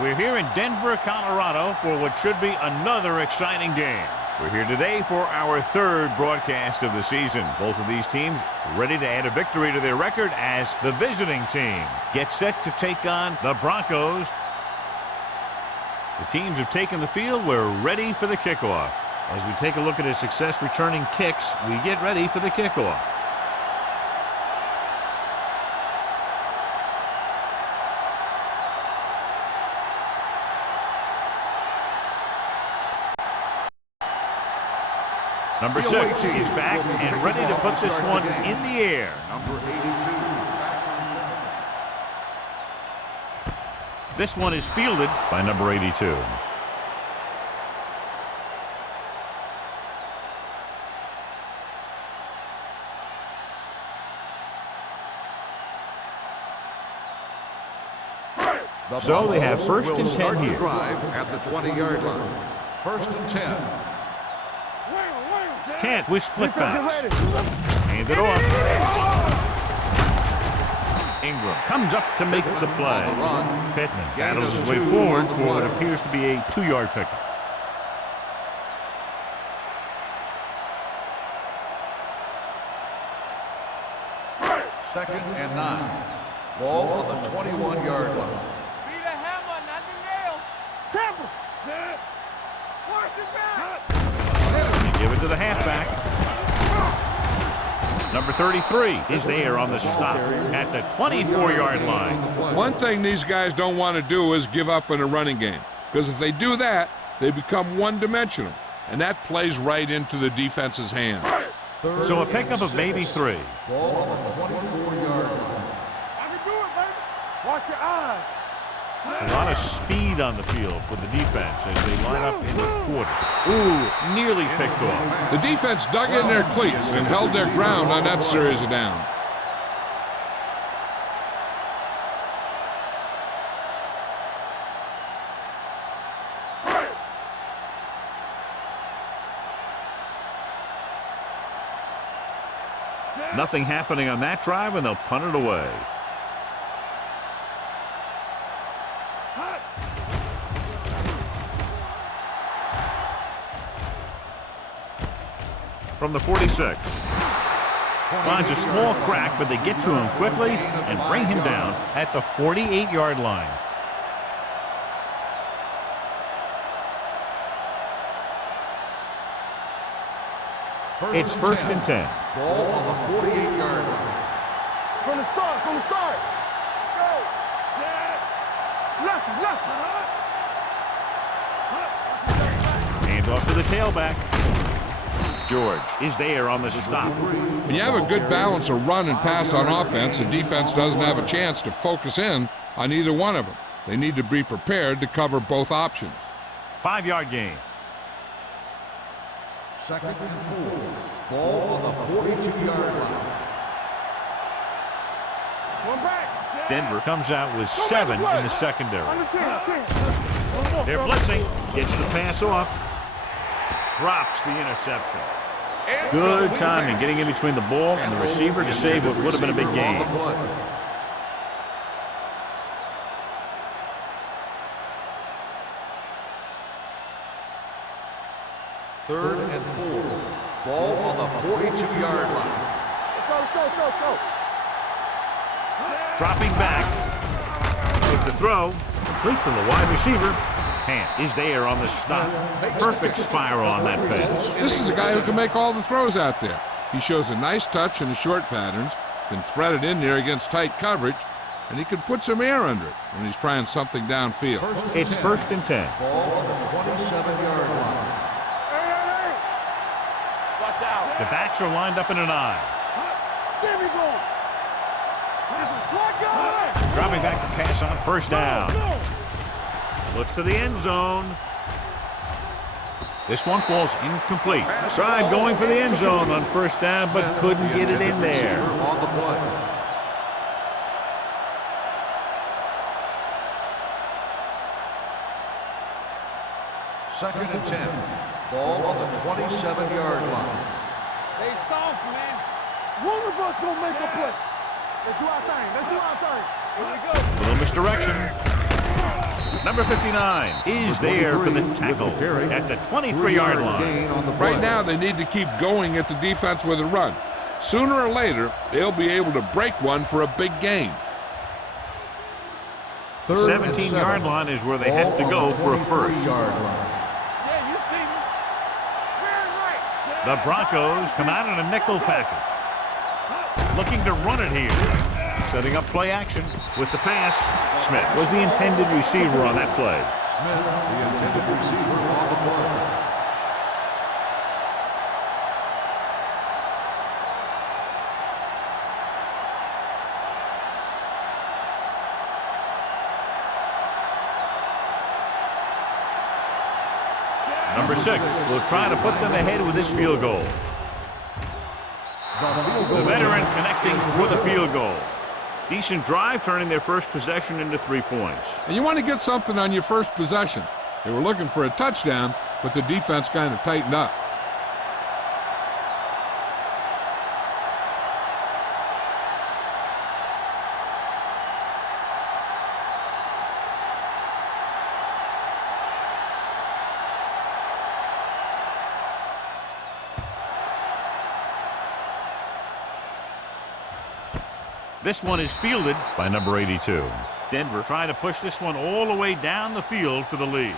We're here in Denver, Colorado for what should be another exciting game. We're here today for our third broadcast of the season. Both of these teams ready to add a victory to their record as the visiting team gets set to take on the Broncos. The teams have taken the field. We're ready for the kickoff. As we take a look at his success returning kicks, we get ready for the kickoff. Number 6 is back and ready to put this one in the air. Number 82. This one is fielded by number 82. So they have first and 10 here. Drive at the 20-yard line. First and 10. Can't with split pass. Hand it off. Ingram comes up to make the play. Pittman battles his way forward for what appears to be a 2-yard pickup. Second and 9. Ball on the 21-yard line. Beat a hammer, not the nail. Temple. Set. Watch it back. Give it to the halfback. Number 33 is there on the stop at the 24-yard line. One thing these guys don't want to do is give up in a running game, because if they do that, they become one-dimensional, and that plays right into the defense's hands. So a pickup of maybe 3. Ball on the 24-yard line. I can do it, baby. Watch your eyes. A lot of speed on the field for the defense as they line up in the quarter. Ooh, nearly picked off. The defense dug in their cleats and held their ground on that series of downs. Nothing happening on that drive, and they'll punt it away. From the 46. Finds a small crack, but they get to him quickly and bring him down at the 48-yard line. It's first and 10. Ball on the 48-yard line. From the start, Let's go. Set. Left. Hand off to the tailback. George is there on the stop. When you have a good balance of run and pass on offense, the defense doesn't have a chance to focus in on either one of them. They need to be prepared to cover both options. 5-yard gain. Second and 4. Ball on the 42-yard line. One back. Denver comes out with 7 in the secondary. They're blitzing. Gets the pass off. Drops the interception. Good timing getting in between the ball and the receiver to save what would have been a big gain. Third and 4. Ball on the 42-yard line. Let's go. Dropping back. With the throw. Complete to the wide receiver. Hand is there on the stop. Perfect spiral on that pass. This is a guy who can make all the throws out there. He shows a nice touch in the short patterns, can thread it in there against tight coverage, and he can put some air under it when he's trying something downfield. It's first and 10. Ball on the 27-yard line. Hey. Watch out. The backs are lined up in an eye. There we go. Slot guy. Dropping back to pass on first down. Looks to the end zone. This one falls incomplete. Tried going for the end zone on first down, but couldn't get it in there. On the play. Second and 10. Ball on the 27-yard line. Stay soft, man. One of us gonna make a play. Let's do our thing. Here we go. A little misdirection. Number 59 is there for the tackle at the 23-yard line. Right now, they need to keep going at the defense with a run. Sooner or later, they'll be able to break one for a big gain. 17-yard line is where they have to go for a first. Yeah, you see me. Very right. The Broncos come out in a nickel package. Looking to run it here. Setting up play action with the pass. Smith was the intended receiver on that play. Smith, the intended receiver on the play. Number 6 will try to put them ahead with this field goal. The veteran connecting for the field goal. Decent drive, turning their first possession into 3 points. And you want to get something on your first possession. They were looking for a touchdown, but the defense kind of tightened up. This one is fielded by number 82. Denver trying to push this one all the way down the field for the lead.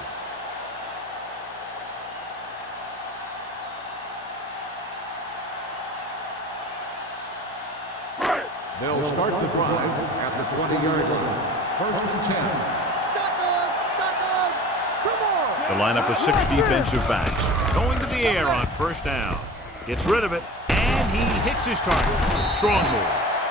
They'll start the drive at the 20-yard line. First and 10. Shotgun, shotgun. Come on. The lineup of 6 defensive backs going to the air on first down. Gets rid of it, and he hits his target. Strong move.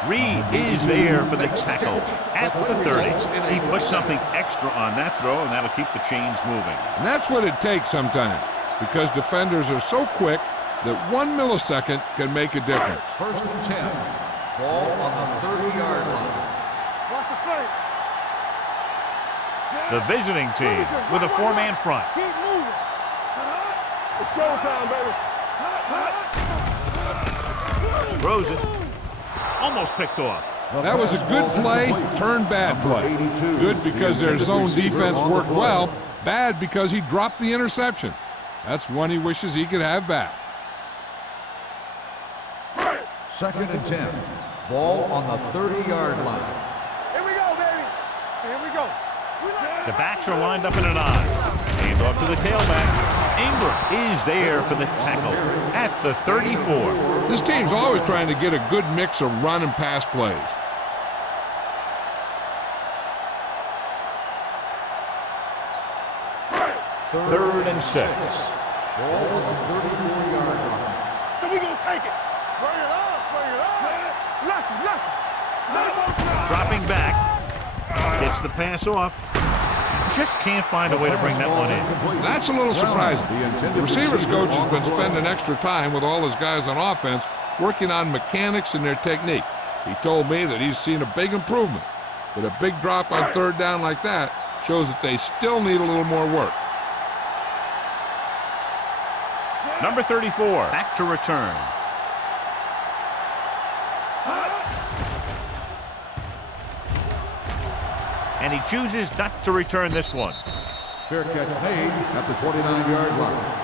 Reed is there for the tackle at the 30. He puts something extra on that throw, and that'll keep the chains moving. And that's what it takes sometimes, because defenders are so quick that 1 millisecond can make a difference. First and 10. Ball on the 30-yard line. Watch the flank. The visiting team with a 4-man front. Keep moving. It's showtime, baby. Throws it. Almost picked off. That was a good play, turned bad play. Good because their zone defense worked well, bad because he dropped the interception. That's one he wishes he could have back. Second and 10. Ball on the 30-yard line. Here we go, baby. Here we go. The backs are lined up in an I. Hand off to the tailback. Ingram is there for the tackle at the 34. This team's always trying to get a good mix of run and pass plays. Third and 6. Ball on the 34-yard line. So we gonna take it. Bring it on, bring it on. Lucky. Dropping back. Gets the pass off. Just can't find a way to bring that one in. That's a little surprising. The receivers coach has been spending extra time with all his guys on offense working on mechanics and their technique. He told me that he's seen a big improvement, but a big drop on third down like that shows that they still need a little more work. Number 34, back to return. And he chooses not to return this one. Fair catch made at the 29-yard line.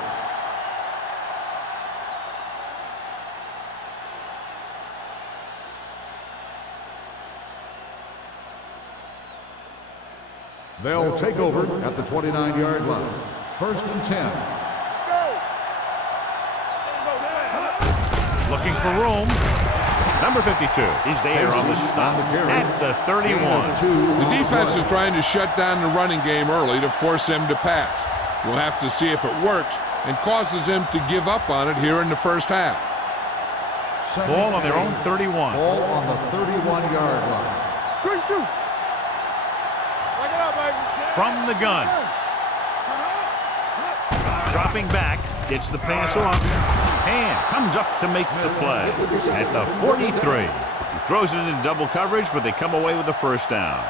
They'll take over at the 29-yard line. First and 10. Looking for room. Number 52 is there on the stop at the 31. The defense is trying to shut down the running game early to force him to pass. We'll have to see if it works and causes him to give up on it here in the first half. Ball on their own 31. Ball on the 31-yard line. Good shoot. Back it up, baby. From the gun. Dropping back, gets the pass off. And comes up to make the play at the 43. He throws it into double coverage, but they come away with the first down.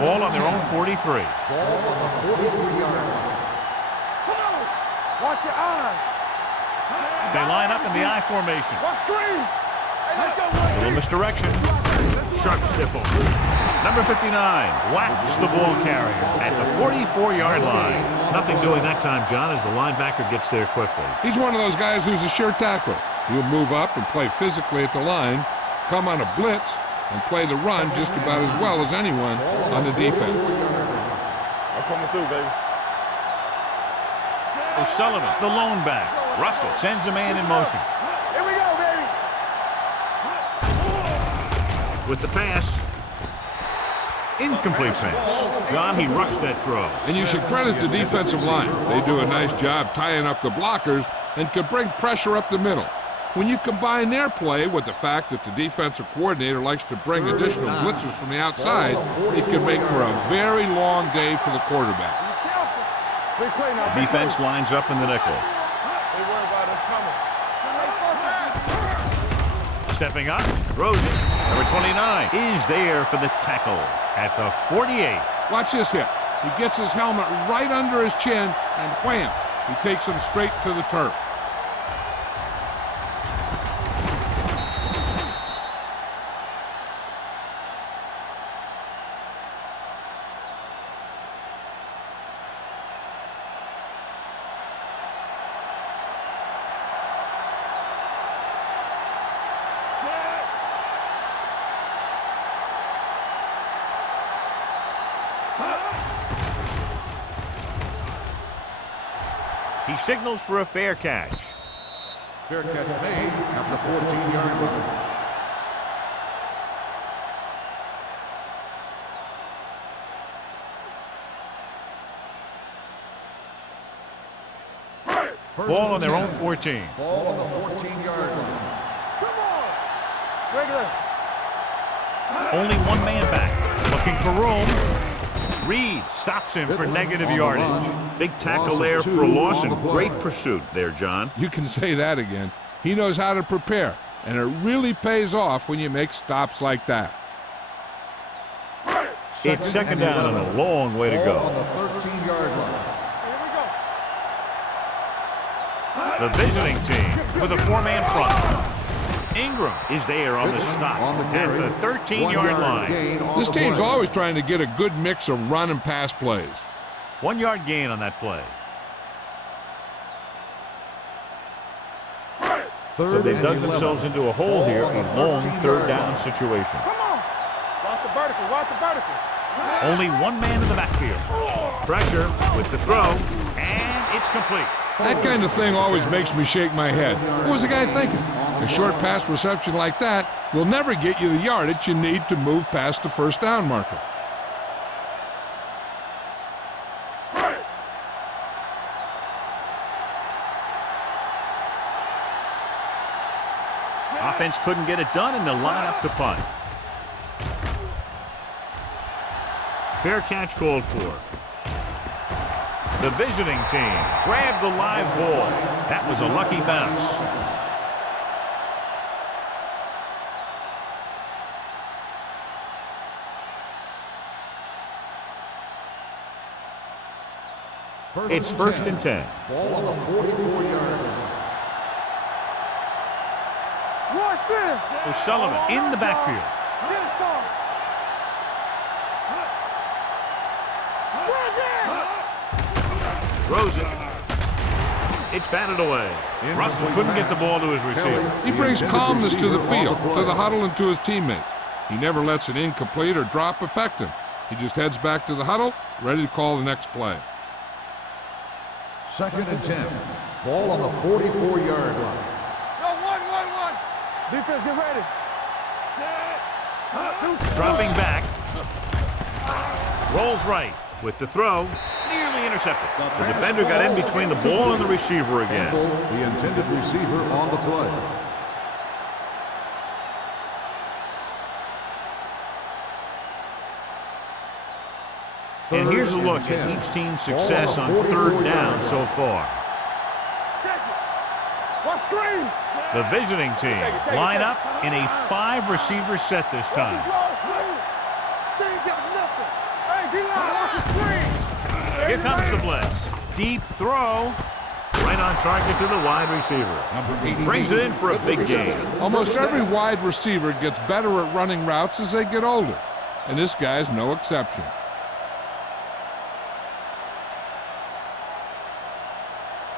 Ball on their own 43. Ball on the 43-yard line. Come on. Watch your eyes. They line up in the I formation. Watch screen. Little misdirection. Sharp stipple. Number 59 whacks the ball carrier at the 44-yard line. Nothing doing that time, John, as the linebacker gets there quickly. He's one of those guys who's a sure tackler. He'll move up and play physically at the line, come on a blitz, and play the run just about as well as anyone on the defense. I'm coming through, baby. O'Sullivan, the lone back. Russell sends a man in motion. Here we go, baby. With the pass. Incomplete pass. John, he rushed that throw. And you should credit the defensive line. They do a nice job tying up the blockers and can bring pressure up the middle. When you combine their play with the fact that the defensive coordinator likes to bring additional blitzers from the outside, it can make for a very long day for the quarterback. Defense lines up in the nickel. They worry about us coming. Stepping up, throws it. Number 29 is there for the tackle at the 48. Watch this hit. He gets his helmet right under his chin, and wham, he takes him straight to the turf. He signals for a fair catch. Fair catch made at the 14-yard line. Ball on their own 14. Ball on the 14-yard line. Come on. Regular. Only one man back. Looking for room. Reed stops him for negative yardage. Big tackle there for a loss and great pursuit there, John. You can say that again. He knows how to prepare, and it really pays off when you make stops like that. It's second down and a long way to On go. the 13-yard line. Here we go. The visiting team with a four-man front. Ingram is there on the stop at the 13-yard line. This team's always trying to get a good mix of run and pass plays. 1 yard gain on that play. So they've dug themselves into a hole here, a long third down situation. Come on. Watch the vertical. Watch the vertical. Only one man in the backfield. Pressure with the throw, and it's complete. That kind of thing always makes me shake my head. What was the guy thinking? A short pass reception like that will never get you the yardage you need to move past the first down marker. Offense couldn't get it done, and they'll line up to punt. Fair catch called for. The visiting team grabbed the live ball. That was a lucky bounce. It's first and 10. Ball on the 44-yard line. Watch this. O'Sullivan in the backfield. Get it, son. Throws it. It's batted away. Russell couldn't get the ball to his receiver. He brings calmness to the field, to the huddle, and to his teammates. He never lets an incomplete or drop affect him. He just heads back to the huddle, ready to call the next play. Second and 10. Ball on the 44-yard line. Yo, one. Defense, get ready. Set. Dropping back. Rolls right with the throw. Nearly intercepted. The defender got in between the ball and the receiver again. The intended receiver on the play. And here's a look at each team's success on third down so far. Check it. What screen? The visiting team line up in a 5-receiver set this time. They ain't got nothing. Hey, D-line, watch the screen. Here comes the blitz. Deep throw. Right on target to the wide receiver. Brings it in for a big gain. Almost every wide receiver gets better at running routes as they get older, and this guy's no exception.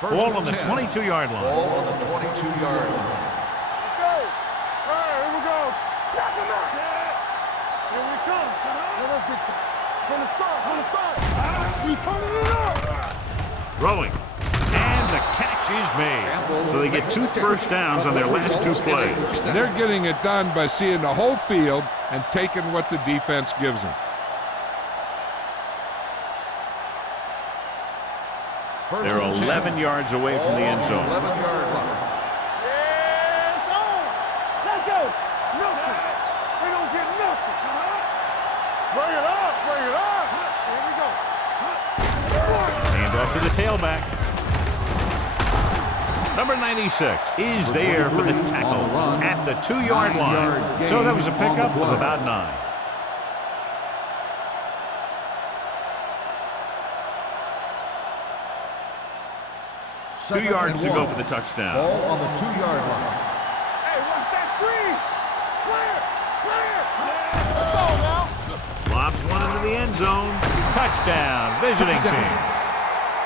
Ball on the 22-yard line. Ball on the 22-yard line. Let's go. All right, here we go. Knock him out. Here we come. Now let's get from the start. We turning it up. Throwing. And the catch is made. So they get 2 first downs on their last 2 plays. And they're getting it done by seeing the whole field and taking what the defense gives them. They're 11 yards away from the end zone. 11-yard line. Yes, on. Let's go. Nothing. We don't get nothing. Bring it up. Bring it up. Here we go. Hand off to the tailback. Number 96 is there for the tackle at the 2-yard line. So that was a pickup of about 9. Two yards to go for the touchdown. Ball on the 2-yard line. Hey, watch that screen. Clear. Let's go now. Lobs one into the end zone. Touchdown, visiting team.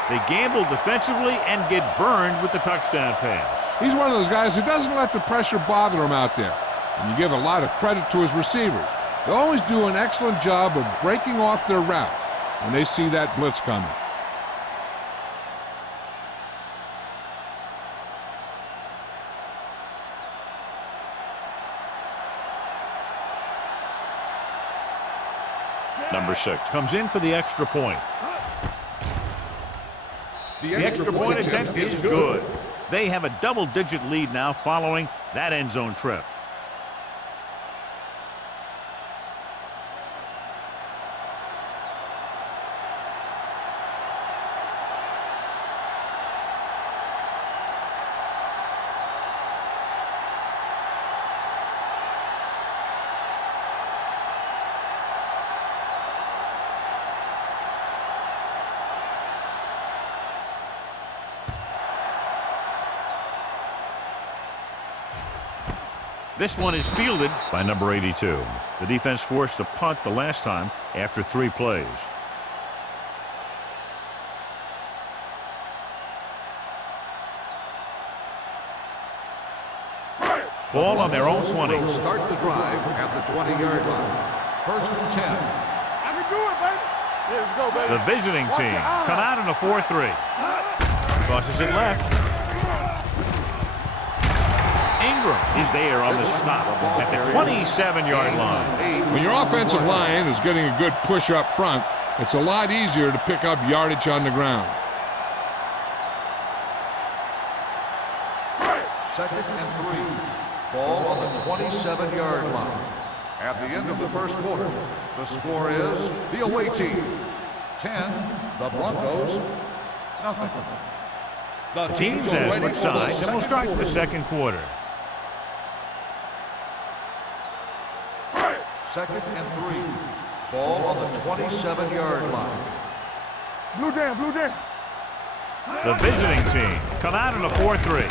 They gamble defensively and get burned with the touchdown pass. He's one of those guys who doesn't let the pressure bother him out there. And you give a lot of credit to his receivers. They always do an excellent job of breaking off their route when they see that blitz coming. Number 6 comes in for the extra point. The extra point attempt is good. They have a double-digit lead now following that end zone trip. This one is fielded by number 82. The defense forced a punt the last time after 3 plays. Ball on their own 20. Start the drive at the 20-yard line. 1st and 10. I can do it, baby. Let's go, baby. The visiting team come out in a 4-3. Crosses it left. Ingram is there on the stop at the 27-yard line. When your offensive line is getting a good push up front, it's a lot easier to pick up yardage on the ground. 2nd and 3. Ball on the 27-yard line. At the end of the 1st quarter, the score is the away team 10, the Broncos, nothing. The teams as switch sides and we'll start the 2nd quarter. 2nd and 3. Ball on the 27-yard line. Blue down, blue down. The visiting team come out in a 4-3.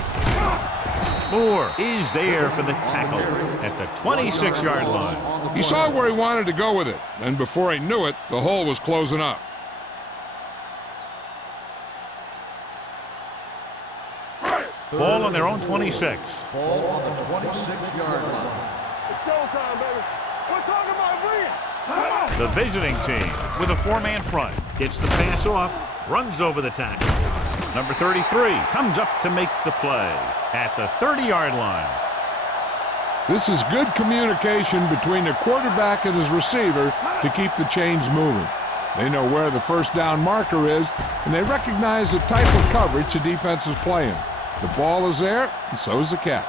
Moore is there for the tackle at the 26-yard line. He saw where he wanted to go with it, and before he knew it, the hole was closing up. Ball on their own 26. Ball on the 26-yard line. It's showtime, baby. We're talking about bring it. The visiting team with a 4-man front gets the pass off, runs over the tackle. Number 33 comes up to make the play at the 30-yard line. This is good communication between the quarterback and his receiver to keep the chains moving. They know where the 1st down marker is, and they recognize the type of coverage the defense is playing. The ball is there, and so is the catch.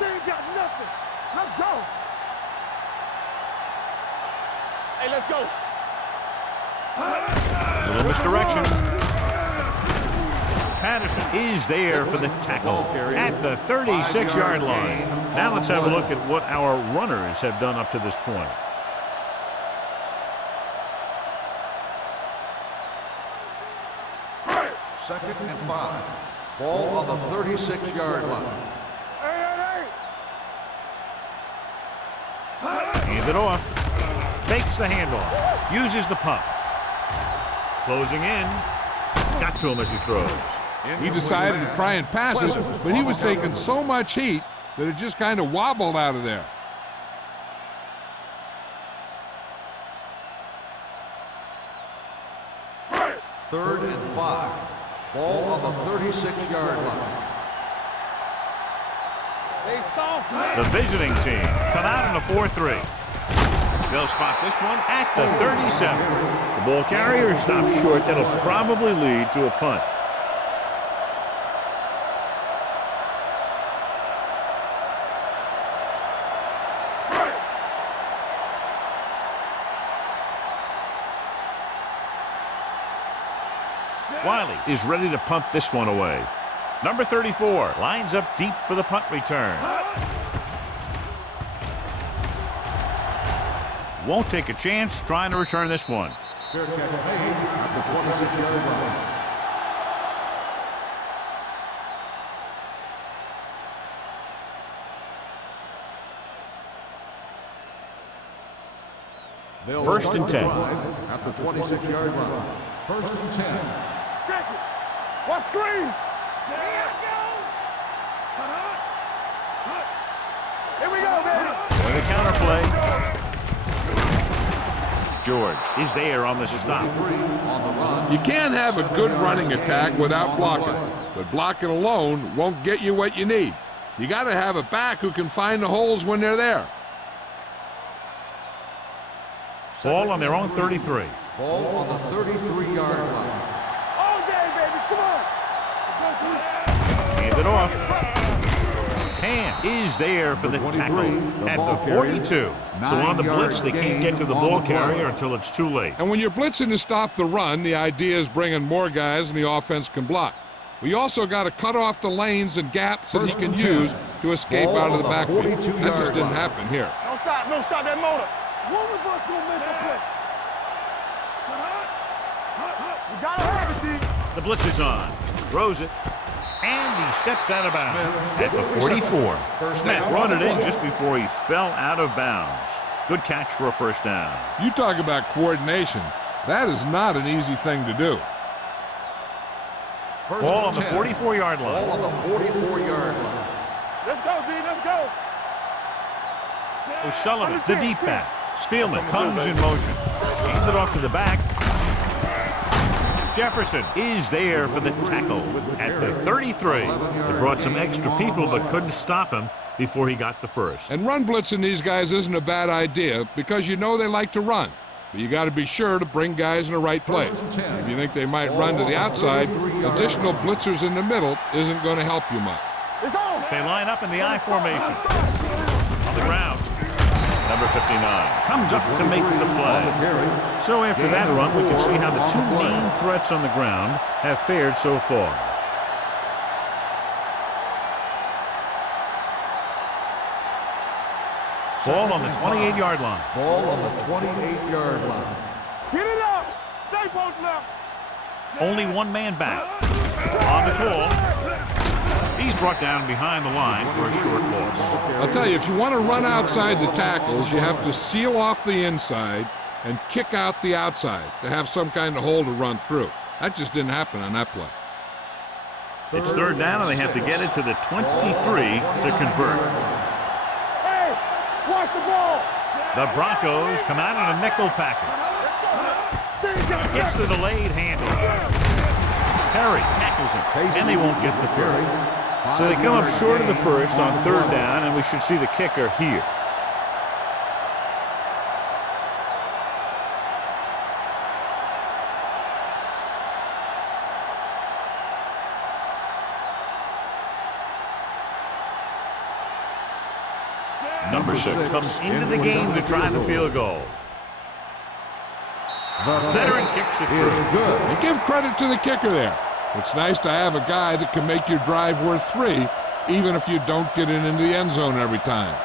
They ain't got nothing. Let's go. Hey, let's go. A little misdirection. Patterson is there for the tackle at the 36-yard line. Now let's have a look at what our runners have done up to this point. 2nd and 5. Ball on the 36-yard line. Hey, Hand it off. Fakes the handoff. Uses the pump. Closing in. Got to him as he throws. He decided to try and pass it, but he was taking so much heat that it just kind of wobbled out of there. Third and 5. Ball on the 36-yard line. The visiting team come out in a 4-3. They'll spot this one at the 37. The ball carrier stops short. That'll probably lead to a punt. Wiley is ready to punt this one away. Number 34 lines up deep for the punt return. Won't take a chance trying to return this one. Fair catch made at the 26-yard line. First and 10. At the 26-yard line. First and 10. check it. What screen? Here we go, baby. With a counterplay. George is there on the stop. On the run. You can't have a good running attack without blocking, but blocking alone won't get you what you need. You got to have a back who can find the holes when they're there. Ball on their own 33. Ball on the 33-yard line. All day, baby. Come on. Hand it off. Ham is there for the tackle at the 42. So on the blitz, they can't get to the ball carrier until it's too late. And when you're blitzing to stop the run, the idea is bringing more guys and the offense can block. We also got to cut off the lanes and gaps that he can use to escape out of the backfield. That just didn't happen here. Don't stop that motor. One of us gonna make a play. You gotta have it, D. The blitz is on. Throws it. And he steps out of bounds at the 44. Smith brought it in just before he fell out of bounds. Good catch for a first down. You talk about coordination. That is not an easy thing to do. Ball on the 44-yard line. Ball on the 44-yard line. Let's go, D. Let's go. O'Sullivan, the deep back. Spielman comes in motion. Handed off to the back. Jefferson is there for the tackle at the 33. They brought some extra people but couldn't stop him before he got the first. And run blitzing these guys isn't a bad idea because you know they like to run. But you got to be sure to bring guys in the right place. If you think they might run to the outside, additional blitzers in the middle isn't going to help you much. It's on. They line up in the I formation. On the ground. Number 59 comes up to make the play. So after that run, we can see how the two main threats on the ground have fared so far. Ball on the 28-yard line. Ball on the 28-yard line. Get it up. Stay posted up. Only one man back. On the call. He's brought down behind the line for a short loss. I'll tell you, if you want to run outside the tackles, you have to seal off the inside and kick out the outside to have some kind of hole to run through. That just didn't happen on that play. It's third down, and they have to get it to the 23 to convert. Hey, watch the ball. The Broncos come out in a nickel package. Gets the delayed handoff. Perry tackles him, and they won't get the first. So they come up short of the first on third down, and we should see the kicker here. Number 6 comes into the game to try the field goal. Veteran kicks it through. Good. And give credit to the kicker there. It's nice to have a guy that can make your drive worth 3, even if you don't get it into the end zone every time.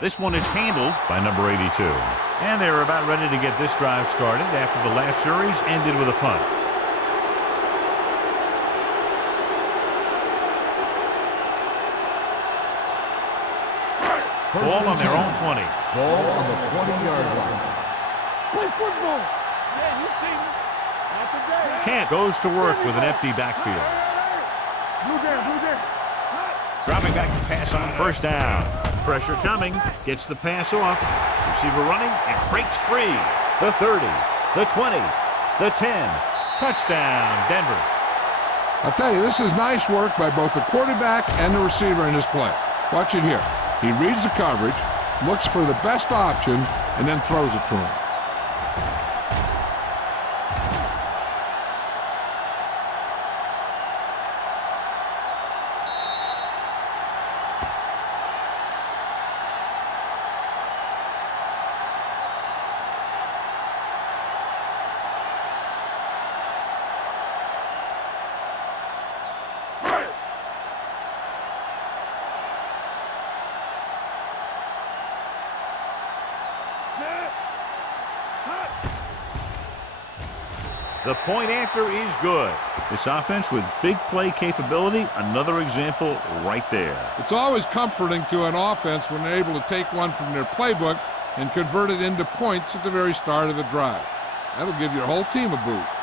This one is handled by number 82. And they're about ready to get this drive started after the last series ended with a punt. Ball on their own 20. Ball on the 20-yard line. Play football. Yeah, you see me. Not today. Kent goes to work with an empty backfield. Blue down. Dropping back to pass on first down. Pressure coming. Gets the pass off. Receiver running and breaks free. The 30, the 20, the 10. Touchdown, Denver. I'll tell you, this is nice work by both the quarterback and the receiver in this play. Watch it here. He reads the coverage, looks for the best option, and then throws it to him. The point after is good. This offense with big play capability, another example right there. It's always comforting to an offense when they're able to take one from their playbook and convert it into points at the very start of the drive. That'll give your whole team a boost.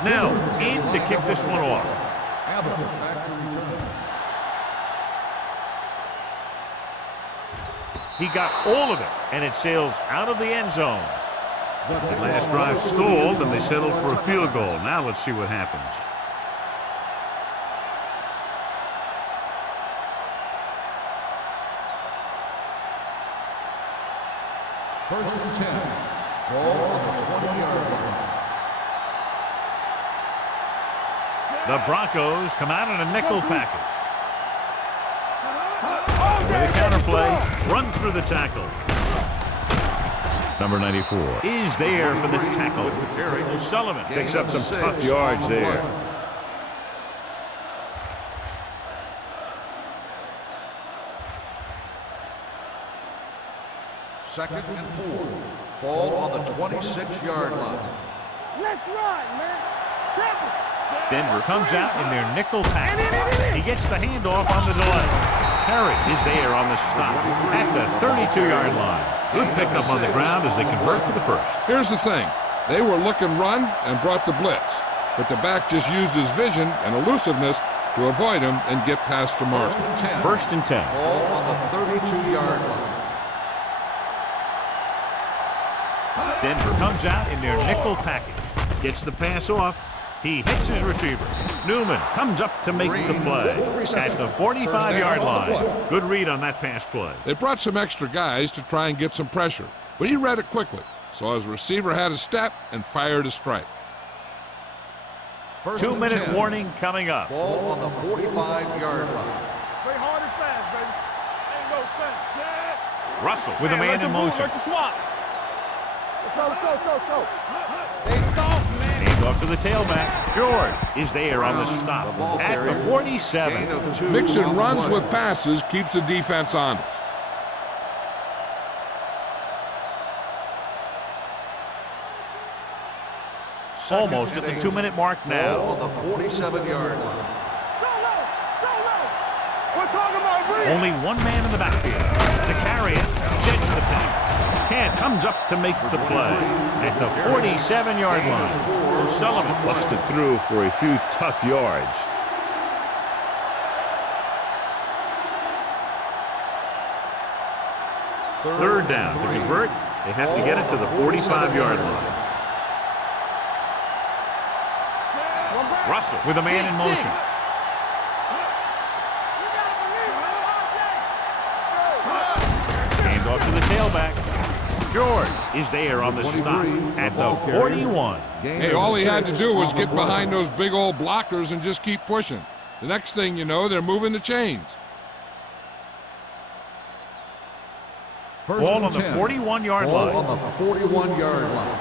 Snell in to kick this one off. Abbott back to return. He got all of it, and it sails out of the end zone. The last drive stalled, and they settled for a field goal. Now let's see what happens. First and 10. Ball on the 20-yard line. The Broncos come out in a nickel package. With a counterplay, runs through the tackle. Number 94 is there for the tackle. O'Sullivan picks up some tough yards there. Second and 4. Ball on the 26-yard line. Let's run, man. Triple. Denver comes out in their nickel package. He gets the handoff on the delay. Harris is there on the stop at the 32-yard line. Good pickup on the ground as they convert for the first. Here's the thing. They were looking run and brought the blitz, but the back just used his vision and elusiveness to avoid him and get past the mark. First and 10. Ball on the 32-yard line. Denver comes out in their nickel package. Gets the pass off. He hits his receiver. Newman comes up to make the play at the 45-yard line. Good read on that pass play. They brought some extra guys to try and get some pressure, but he read it quickly, so his receiver had a step and fired a strike. 2-minute warning coming up. Ball on the 45-yard line. Play hard and fast, baby. Ain't no sense. Russell with a man in motion. Let's go. They soft, man. Off to the tailback. George is there on the stop at the 47. Mixing runs with passes keeps the defense honest. Almost at the 2-minute mark now. Ball on the 47-yard line. We're talking about Reed. Only one man in the backfield. To carry it, sheds the tackle. Kent comes up to make the play at the 47-yard line. O'Sullivan busted through for a few tough yards. Third down. To convert, they have to get it to the 45-yard line. Russell with a man in motion. Hand off to the tailback. George is there on the stop at the 41. Hey, all he had to do was get behind those big old blockers and just keep pushing. The next thing you know, they're moving the chains. First Ball and on the 10. 41-yard Ball line. on the 41-yard line.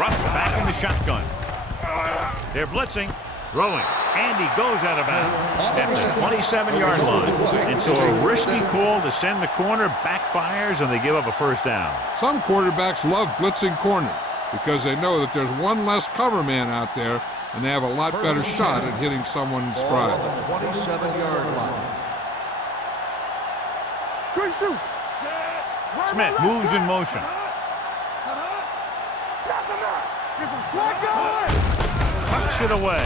Russ back in the shotgun. They're blitzing, throwing, and he goes out of bounds at the 27-yard line. And so a risky call to send the corner backfires, and they give up a first down. Some quarterbacks love blitzing corners because they know that there's one less cover man out there, and they have a lot better shot at hitting someone in Ball stride. on the 27-yard line. Good shoot. Smith moves in motion. Tucks it away.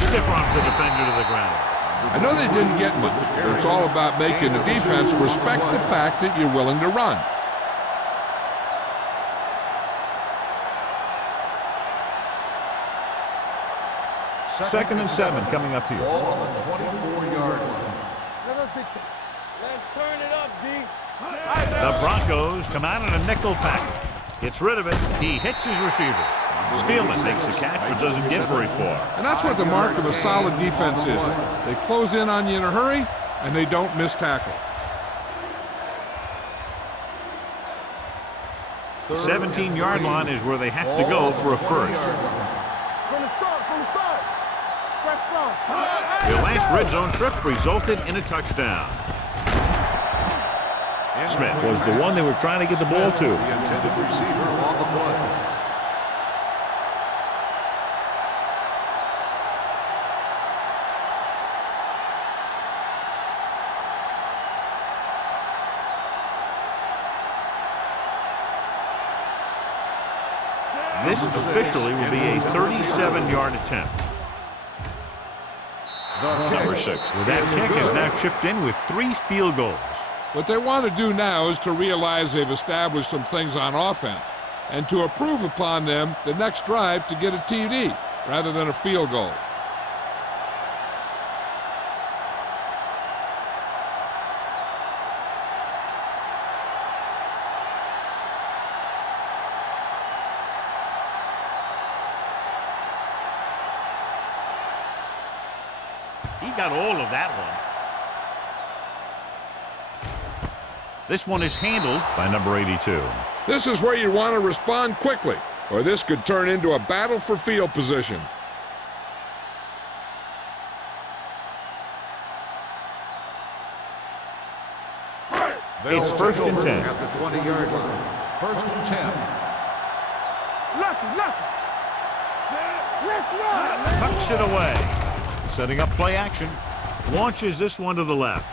Stiff arms the defender to the ground. I know they didn't get much, but it's all about making the defense respect the fact that you're willing to run. Second and 7 coming up here. Ball on the 24-yard line. Let's turn it up, D. The Broncos come out in a nickel package. Gets rid of it. He hits his receiver. Spielman makes the catch but doesn't get very far. And that's what the mark of a solid defense is. They close in on you in a hurry, and they don't miss tackle. 17-yard line is where they have to go for a first. From the start. That's strong. The last red zone trip resulted in a touchdown. Smith was the one they were trying to get the ball to. The intended receiver on the play. This officially will be a 37-yard attempt. Number 6. Well, that kick is now chipped in with 3 field goals. What they want to do now is to realize they've established some things on offense and to improve upon them the next drive to get a TD rather than a field goal. He got all of that one. This one is handled by number 82. This is where you want to respond quickly, or this could turn into a battle for field position. It's first and 10. At the 20-yard line. First and 10. Lucky. Let's run. Tucks it away. Setting up play action. Launches this one to the left.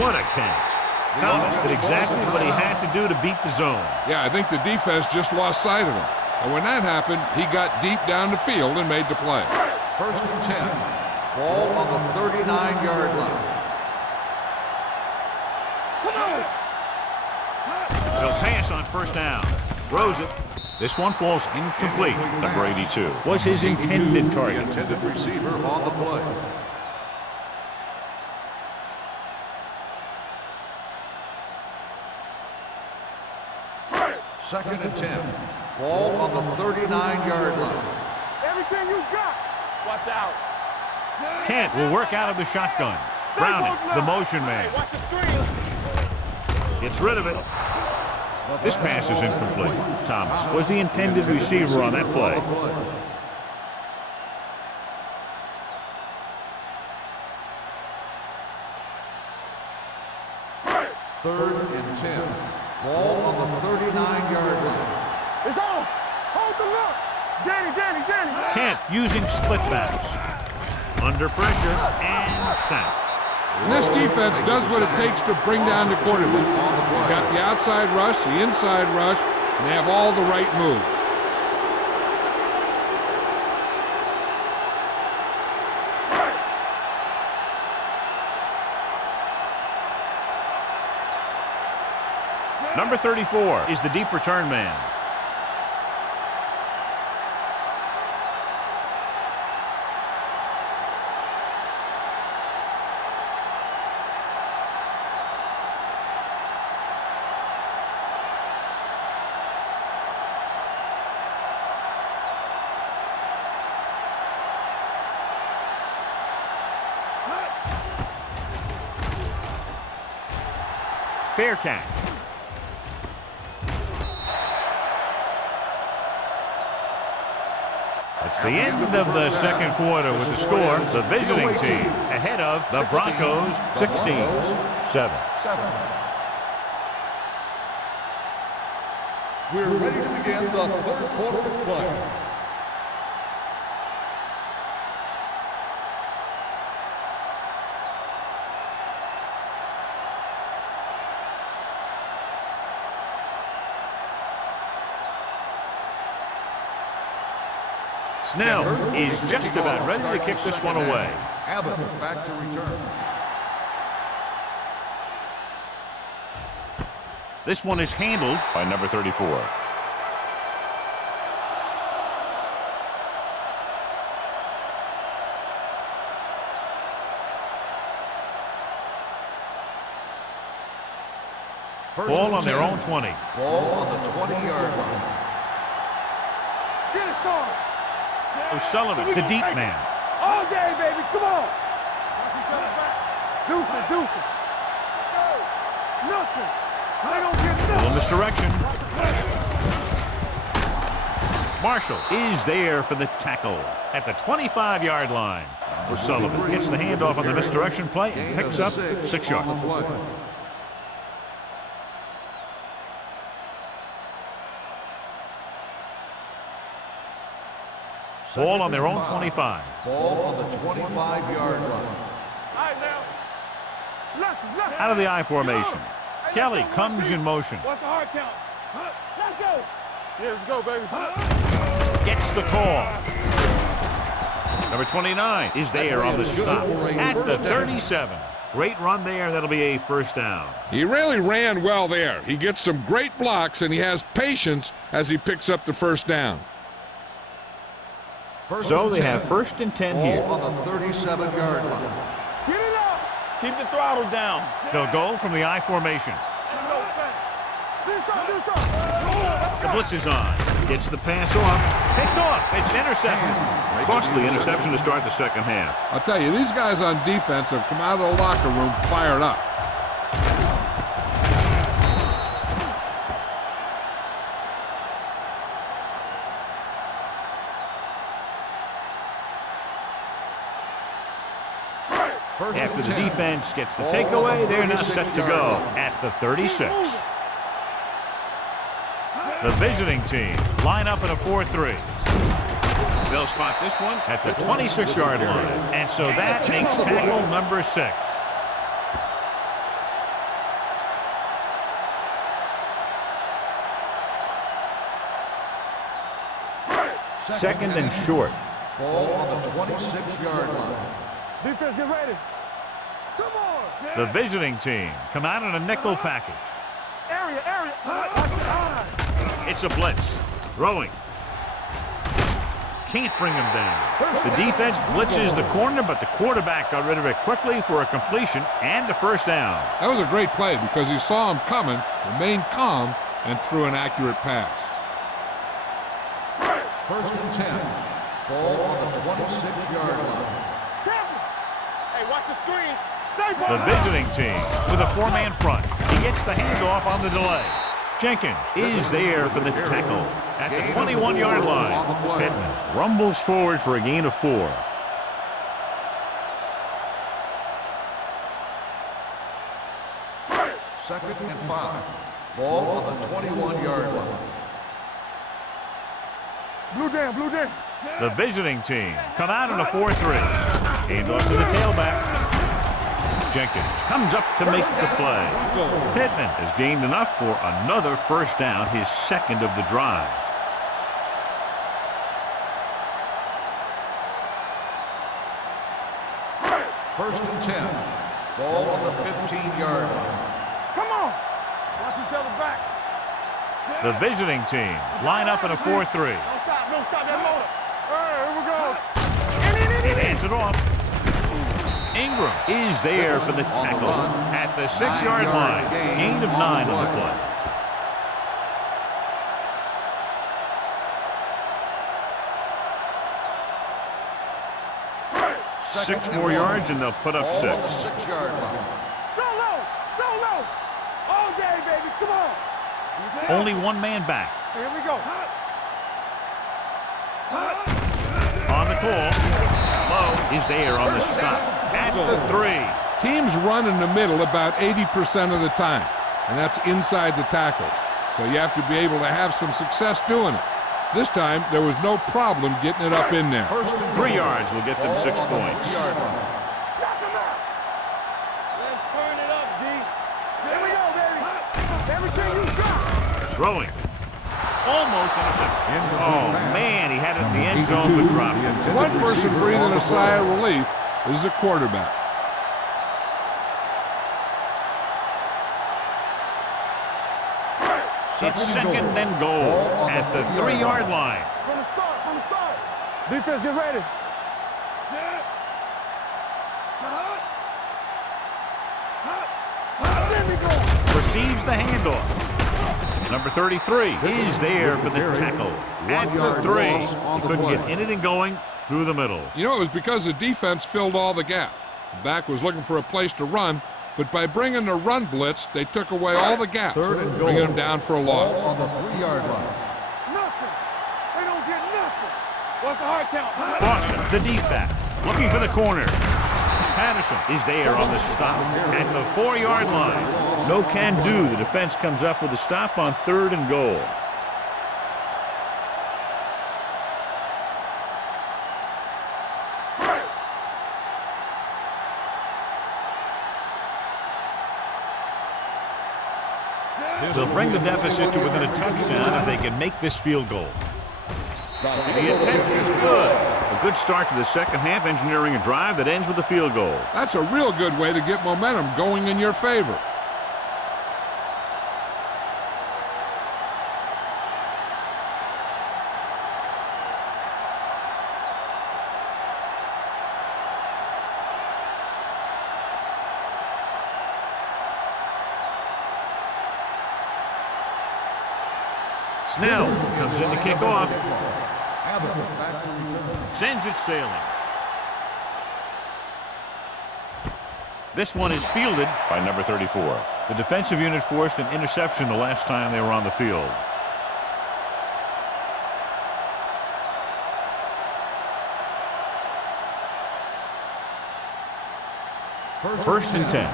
What a catch. Thomas did exactly what he had to do to beat the zone. Yeah, I think the defense just lost sight of him. And when that happened, he got deep down the field and made the play. First and 10. Ball on the 39-yard line. He'll pass on first down. Throws it. This one falls incomplete. Number 82 was his intended The target. intended receiver on the play. Second and 10. Ball on the 39-yard line. Everything you got. Watch out. Kent will work out of the shotgun. Browning, the motion man. Watch the screen. Gets rid of it. This pass is incomplete. Thomas was the intended receiver on that play. Third and 10. Ball on the 39-yard line. It's on. Hold the look. Danny. Kent using split backs. Under pressure and sack. And this defense does what it takes to bring down the quarterback. They've got the outside rush, the inside rush, and they have all the right moves. Number 34 is the deep return man. fair catch. It's the end of the second quarter with the score. The visiting team ahead of the Broncos 16-7. We're ready to begin the third quarter of play. Snell is just about ready to kick this one away. Abbott back to return. This one is handled by number 34. Ball on their own 20. Ball on the 20-yard line. Get it, son. O'Sullivan, the deep man. All day, baby. Come on. Deuce it, deuce it. Let's go. Nothing. They don't get nothing. Little misdirection. Marshall is there for the tackle at the 25-yard line. O'Sullivan gets the handoff on the misdirection play and picks up 6 yards. Ball on their own 25. Ball on the 25-yard line. All right, now. Left. Out of the I formation. Kelly comes in motion. What's the hard count? Let's go. Yeah, let's go, baby. Gets the call. Number 29 is there on the stop at the 37. Great run there. That'll be a first down. He really ran well there. He gets some great blocks, and he has patience as he picks up the first down. So they have 1st and 10 here. Ball on the 37-yard line. Get it up. Keep the throttle down. They'll go from the I formation. Do something. The blitz is on. Gets the pass off. Picked off. It's intercepted. Costly interception to start the second half. I'll tell you, these guys on defense have come out of the locker room fired up. After the defense gets the takeaway, they're now set to go at the 36. The visiting team line up in a 4-3. They'll spot this one at the 26-yard line. And so that makes tackle number 6. Second and short. Ball on the 26-yard line. Defense, get ready. Come on. The visiting team come out in a nickel package. Area. It's a blitz. Throwing. Can't bring him down. The defense blitzes the corner, but the quarterback got rid of it quickly for a completion and a first down. That was a great play because he saw him coming, remained calm, and threw an accurate pass. 1st and 10. Ball on the 26-yard line. Hey, watch the screen. The visiting team with a 4-man front. He gets the handoff on the delay. Jenkins is there for the tackle at the 21-yard line. Pittman rumbles forward for a gain of 4. Second and 5. Ball on the 21-yard line. Blue down. The visiting team come out in a 4-3. Handoff to the tailback. Jenkins comes up to make the play. Pittman has gained enough for another first down, his second of the drive. First and 10. Ball on the 15-yard line. Come on. Watch each other back. The visiting team line up in a 4-3. No stop that motor. Here we go. He hands it off. Ingram is there for the tackle at the 6-yard line. Gain of 9 on the play. Six more yards and they'll put up 6. Ball on the 6-yard line. So low. All Only one man back. Here we go. On the call. Lowe is there on the stop. At the 3. Teams run in the middle about 80% of the time, and that's inside the tackles. So you have to be able to have some success doing it. This time, there was no problem getting it up in there. 3 yards will get them 6 points. Let's turn it up, D. Here we go, baby. Everything you got. Throwing. Almost intercepted. Oh, man, he had it in the end zone but dropped it. One person breathing a sigh of relief is the quarterback. It's second and goal at the 3-yard line. From the start. Defense, get ready. Set. There we go. Receives the handoff. Number 33 is there for the tackle. At the 3. He couldn't get anything going through the middle. You know, it was because the defense filled all the gap. The back was looking for a place to run, but by bringing the run blitz, they took away all the gaps, bringing them down for a loss. On the 3-yard line. Nothing. They don't get nothing. What's the hard count? Boston, the deep back, looking for the corner. Patterson is there on the stop at the 4-yard line. No can do. The defense comes up with a stop on 3rd and goal. They'll bring the deficit to within a touchdown if they can make this field goal. The attempt is good. A good start to the second half, engineering a drive that ends with a field goal. That's a real good way to get momentum going in your favor. Snell comes in to kick off. Sends it sailing. This one is fielded by number 34. The defensive unit forced an interception the last time they were on the field. First and 10.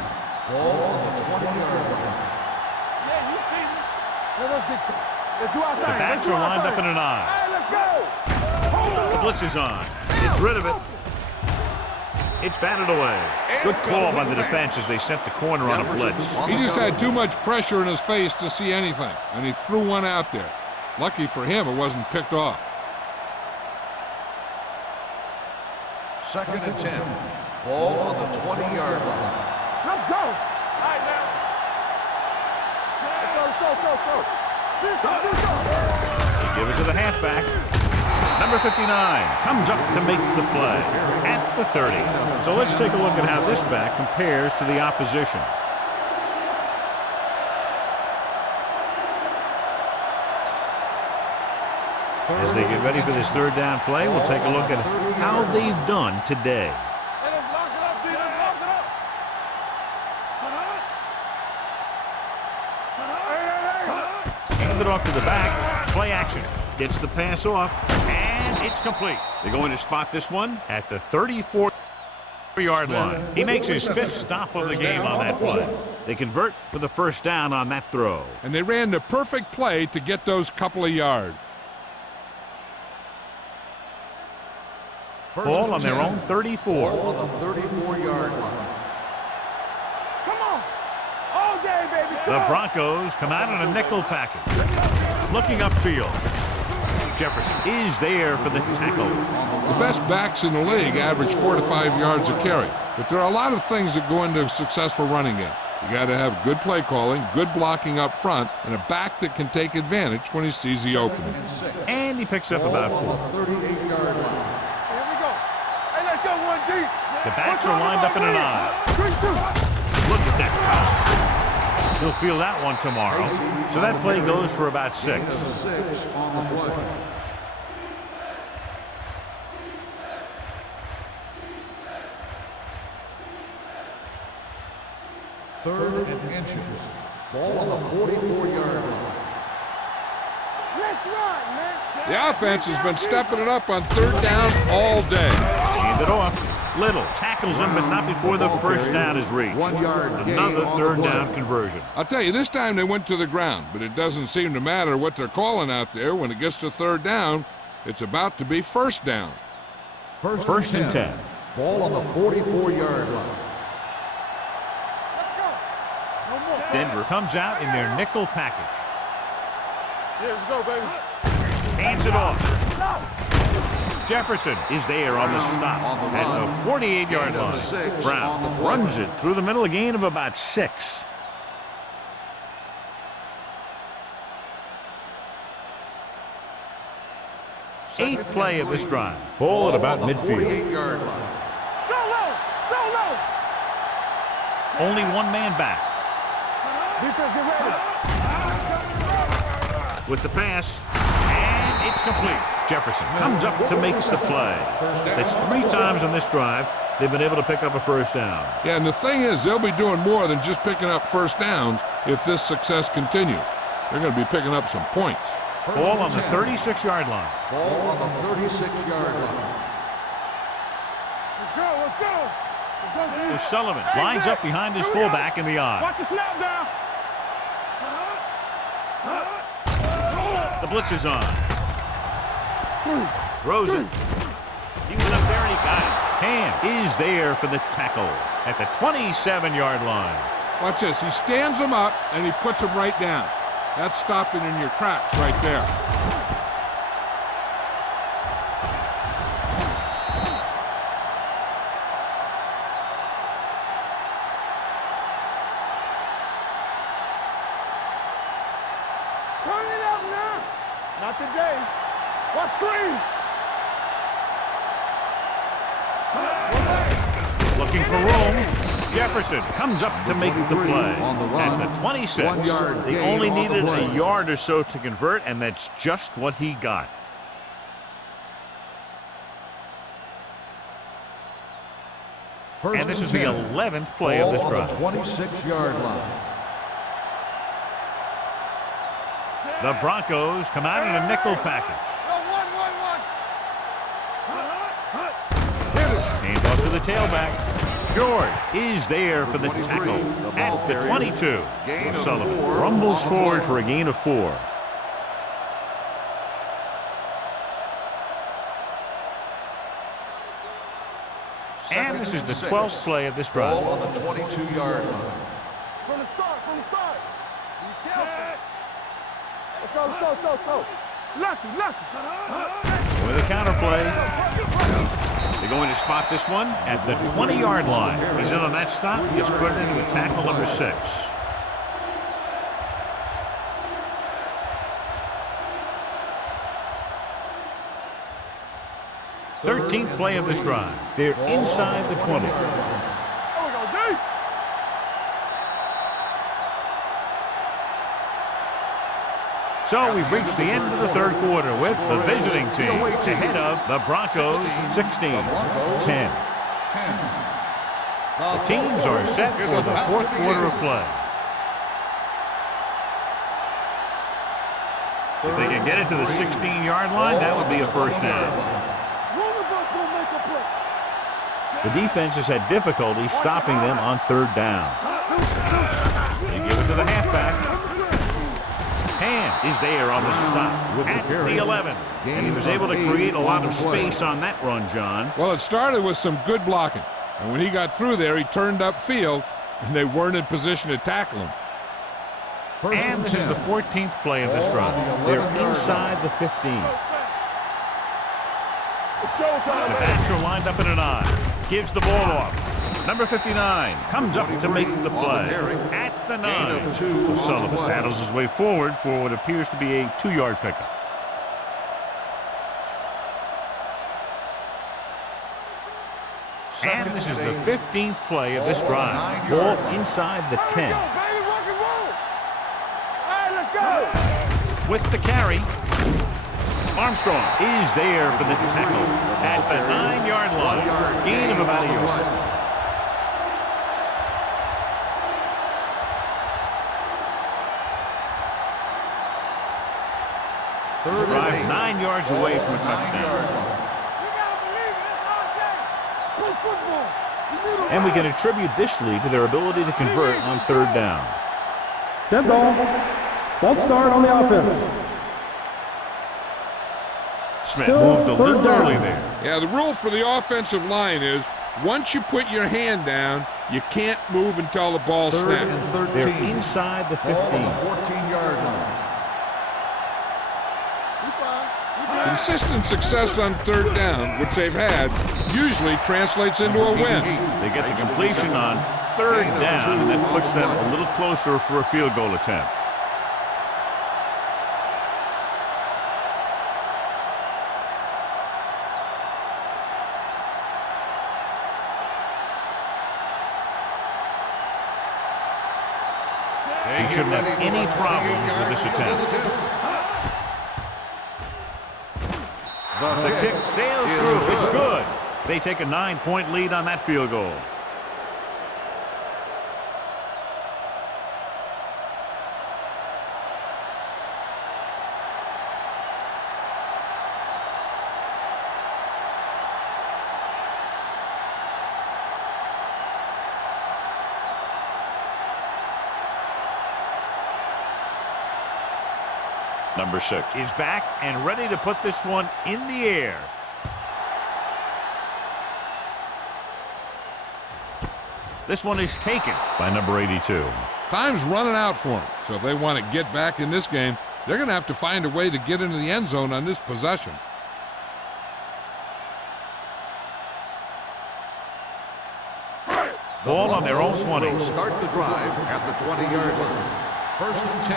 Ball on the 20-yard line. Yeah, you see me. Let us dictate. Let's do our thing. The backs are lined up in an eye. Hey, let's go. The blitz is on. It's rid of it. It's batted away. Good call by the defense as they sent the corner on a blitz. He just had too much pressure in his face to see anything, and he threw one out there. Lucky for him, it wasn't picked off. Second and 10. Ball on the 20-yard line. Let's go. All right, now. Let's go. They give it to the halfback. Number 59 comes up to make the play at the 30. So let's take a look at how this back compares to the opposition. As they get ready for this 3rd down play, we'll take a look at how they've done today. Let us lock it up, Peter. Lock it up. Hand it off to the back. Play action. Gets the pass off, and it's complete. They're going to spot this one at the 34-yard line. He makes his 5th stop of the game on that play. They convert for the 1st down on that throw. And they ran the perfect play to get those couple of yards. Ball on their own 34. Ball on the 34-yard line. Come on. All day, baby. The Broncos come out in a nickel package. Looking upfield. Jefferson is there for the tackle. The best backs in the league average 4 to 5 yards a carry. But there are a lot of things that go into a successful running game. You got to have good play calling, good blocking up front, and a back that can take advantage when he sees the opening. And he picks up about 4. 38-yard line. Let's go one deep. The backs are lined up in an eye. Look at that power. He'll feel that one tomorrow. So that play goes for about 6. 6 on the play. Third and inches. Ball on the 44-yard line. The offense has been stepping it up on third down all day. Hand it off. Little tackles him, but not before the first down is reached. 1 yard gain Another on third the play. down conversion. I'll tell you, this time they went to the ground, but it doesn't seem to matter what they're calling out there. When it gets to third down, it's about to be first down. First and 10. Ball on the 44-yard line. Denver comes out in their nickel package. Yeah, let's go, baby. Hands it off. Jefferson is there on the stop On the at run. the 48-yard Gain of line. 6 Brown on the play. runs it through the middle, a gain of about 6. Eighth play of this drive. Ball at about midfield. 48-yard line. Only one man back. Defense, get ready. With the pass, and it's complete. Jefferson comes up to make the play. That's 3 times on this drive they've been able to pick up a first down. Yeah, and the thing is, they'll be doing more than just picking up first downs if this success continues. They're going to be picking up some points. Ball on the 36-yard line. Ball on the 36-yard line. Let's go, let's go. Let's go, dude. O'Sullivan lines up behind his fullback in the eye. Watch the snap down. The blitz is on. Throws it. He went up there and he got it. Hand is there for the tackle at the 27-yard line. Watch this. He stands them up, and he puts them right down. That's stopping in your tracks right there. Turn it up now. Not today. What screen? Looking for room. Jefferson comes up to make the play. On the run, At the 26, 1 yard they gain only on the needed play. a yard or so to convert, and that's just what he got. First And this is the 10. 11th play of this Ball on drive. the 26-yard line. The Broncos come out in a nickel package. Hand off to the tailback. George is there for the 23, tackle the ball at the carrier. 22. Gain of Sullivan 4 rumbles on the forward play. for a gain of 4. And this is the 12th play of this drive. Ball on the 22-yard line. From the start, from the start. Be careful. Let's go, let's go, let's go, let's go. Lucky, lucky. With a counter play. They're going to spot this one at the 20-yard line. He's in on that stop. He gets credited with tackle number 6. Thirteenth play of this drive. They're inside the 20. There we go, D. So we've reached the end of the third quarter with the visiting team ahead of the Broncos 16-10. The teams are set for the fourth quarter of play. If they can get it to the 16-yard line, that would be a first down. One of us gonna make a play. The defense has had difficulty stopping them on third down. They give it to the halfback. Hand is there on the stop at the 11. And he was able to create a lot of space on that run, John. Well, it started with some good blocking. And when he got through there, he turned upfield, and they weren't in position to tackle him. And this is the 14th play of this drive. They're inside the 15. It's showtime, The baby. backs are lined up in an eye. Gives the ball off. Number 59 comes up to make the play at the 9. Sullivan paddles his way forward for what appears to be a 2-yard pickup. And this is the 15th play of this drive. Ball inside the 10. Go, baby, rock and roll. All right, let's go. With the carry, Armstrong is there for the tackle at the 9-yard line. Gain of about a yard. Third and drive 8. 9 yards away from a touchdown. And we can attribute this lead to their ability to convert on third down. Dead ball. False start on the offense. Smith Still moved a little third down. early there. Yeah, the rule for the offensive line is once you put your hand down, you can't move until the ball Third snaps. and 13. They're inside the 15. Ball on the 14-yard line. Consistent success on third down, which they've had, usually translates into a win. They get the completion on third down, and that puts them a little closer for a field goal attempt. He shouldn't have any problems with this attempt. The kick sails through. It's good. They take a 9-point lead on that field goal. Number 6 is back and ready to put this one in the air. This one is taken by number 82. Time's running out for them, so if they want to get back in this game, they're going to have to find a way to get into the end zone on this possession. Ball on their own 20. Start the drive at the 20-yard line. First and 10.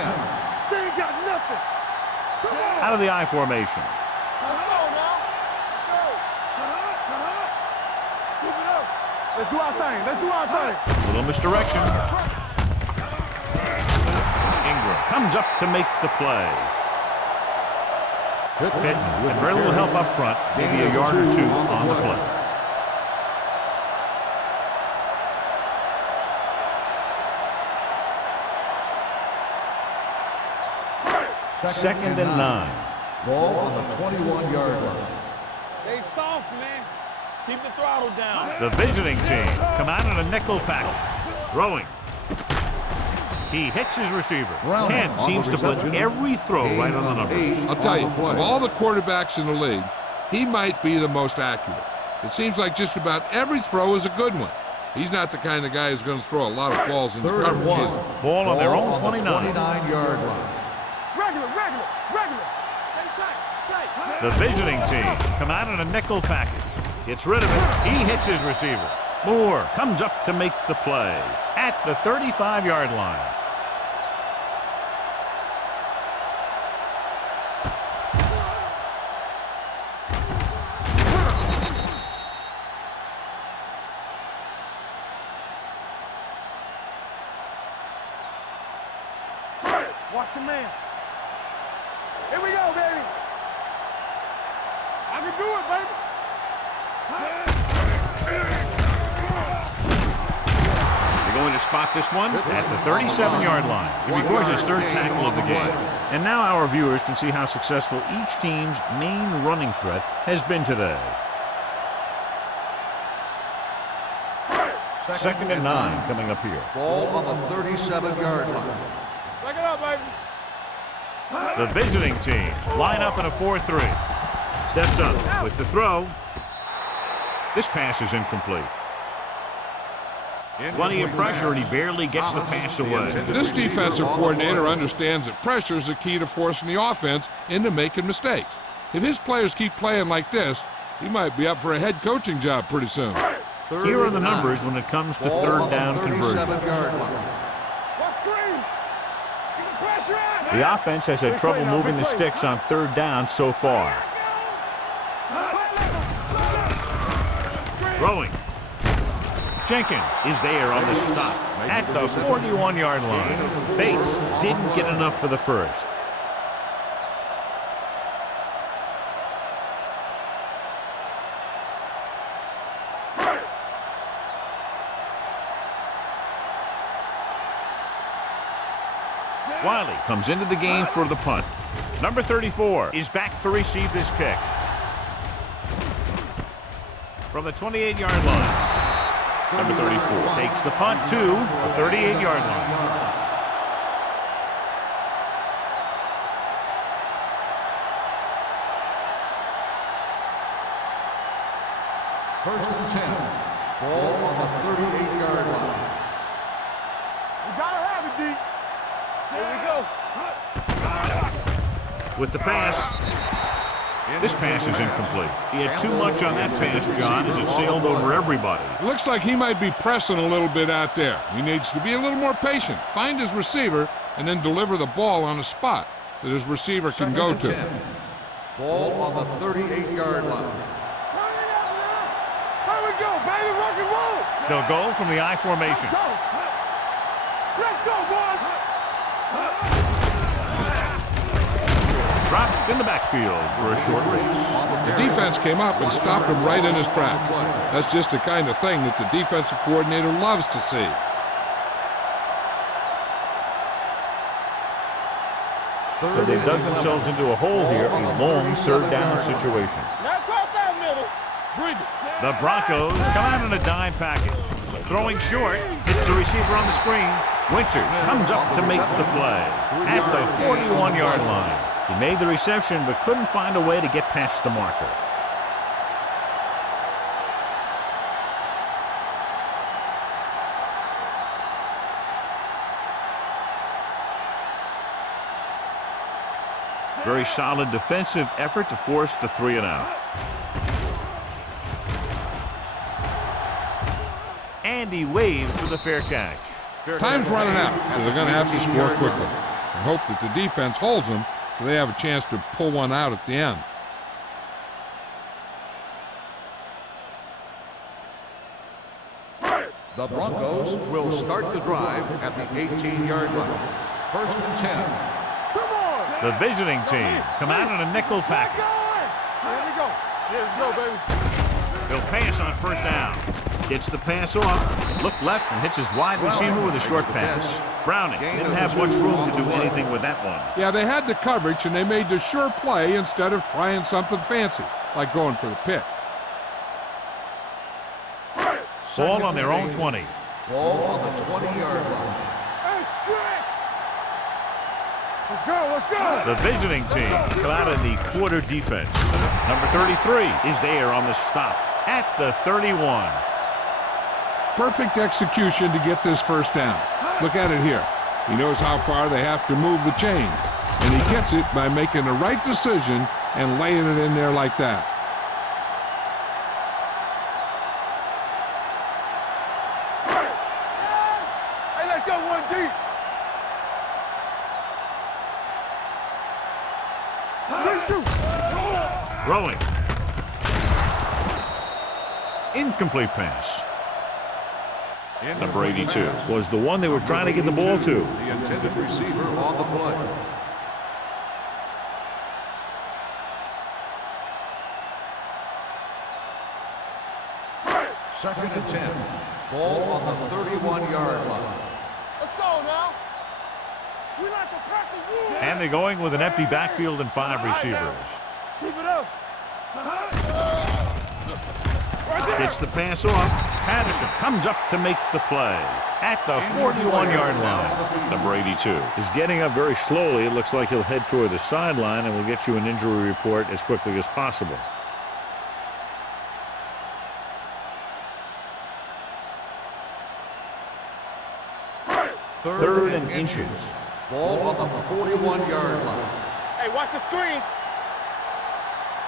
They ain't got nothing. Out of the I formation. Let's go now. Let's do our thing. Let's do our thing. Little misdirection. Ingram comes up to make the play. Pitt, and very little help up front, maybe a yard or two on the play. Second and 9. Ball on the 21-yard line. They soft, man. Keep the throttle down. The visiting team come out in a nickel package. Throwing. He hits his receiver. Kent seems to put every throw right on the numbers. I'll tell you, of all the quarterbacks in the league, he might be the most accurate. It seems like just about every throw is a good one. He's not the kind of guy who's going to throw a lot of balls in the Third and coverage 1. either. Ball on their own 29. 29-yard line. Regular. Stay tight. The visiting team come out in a nickel package. Gets rid of it. He hits his receiver. Moore comes up to make the play at the 35-yard line. Watch your man. Here we go, baby. I can do it, baby. They're going to spot this one at the 37-yard line. He records his third tackle of the game. And now our viewers can see how successful each team's main running threat has been today. Second and 9 coming up here. Ball on the 37-yard line. Check it out, baby. The visiting team line up in a 4-3. Steps up with the throw. This pass is incomplete. Plenty of pressure, and he barely gets the pass away. This defensive coordinator understands that pressure is the key to forcing the offense into making mistakes. If his players keep playing like this, he might be up for a head coaching job pretty soon. Here are the numbers when it comes to third down conversions. The offense has had trouble moving the sticks on third down so far. Throwing. Jenkins is there on the stop at the 41-yard line. Bates didn't get enough for the first. Wiley comes into the game for the punt. Number 34 is back to receive this kick. From the 28-yard line. Number 34 takes the punt to the 38-yard line. First and 10. Ball on the 38-yard line. You gotta have it, D. Here we go. With the pass. This pass is incomplete. He had too much on that pass, John, as it sailed over everybody. Looks like he might be pressing a little bit out there. He needs to be a little more patient, find his receiver, and then deliver the ball on a spot that his receiver can go to. 10. Ball on the 38-yard line. Here we go, baby, rock and roll. They'll go from the I formation. Let's go, boys. Dropped in the backfield for a short race. The defense came up and stopped him right in his tracks. That's just the kind of thing that the defensive coordinator loves to see. So they've dug themselves into a hole here, a long third down situation. Now cross out middle. Bring it. The Broncos come out in a dime package. Throwing short, hits the receiver on the screen. Winters comes up to make the play at the 41-yard line. He made the reception but couldn't find a way to get past the marker. Very solid defensive effort to force the 3 and out. And he waves for the fair catch. Time's running out, so they're going to have to score quickly and hope that the defense holds them so they have a chance to pull one out at the end. The Broncos will start the drive at the 18-yard line. First and 10. Come on. The visiting team come out in a nickel package. Here we go. Here we go, baby. He'll pass on first down. Gets the pass off, look left, and hits his wide receiver with a short pass. Browning didn't have much room to do anything with that one. Yeah, they had the coverage, and they made the sure play instead of trying something fancy, like going for the pick. Ball on their own 20. Ball on the 20-yard line. Hey, stretch. Let's go, let's go. The visiting team come out in the quarter defense. Number 33 is there on the stop at the 31. Perfect execution to get this first down. Look at it here. He knows how far they have to move the chains, and he gets it by making the right decision and laying it in there like that. Hey, let's go one deep. Let's shoot. Throwing. Incomplete pass. Number 82 was the one they were trying to get the ball to. The intended receiver on the play. Second and 10. Ball on the 31-yard line. Let's go now. We like to crack the wood. And they're going with an empty backfield and 5 receivers. Keep it up. Gets the pass off. Patterson comes up to make the play at the 41-yard line. Number 82 is getting up very slowly. It looks like he'll head toward the sideline, and we'll get you an injury report as quickly as possible. Third and inches. Ball on the 41-yard line. Hey, watch the screen.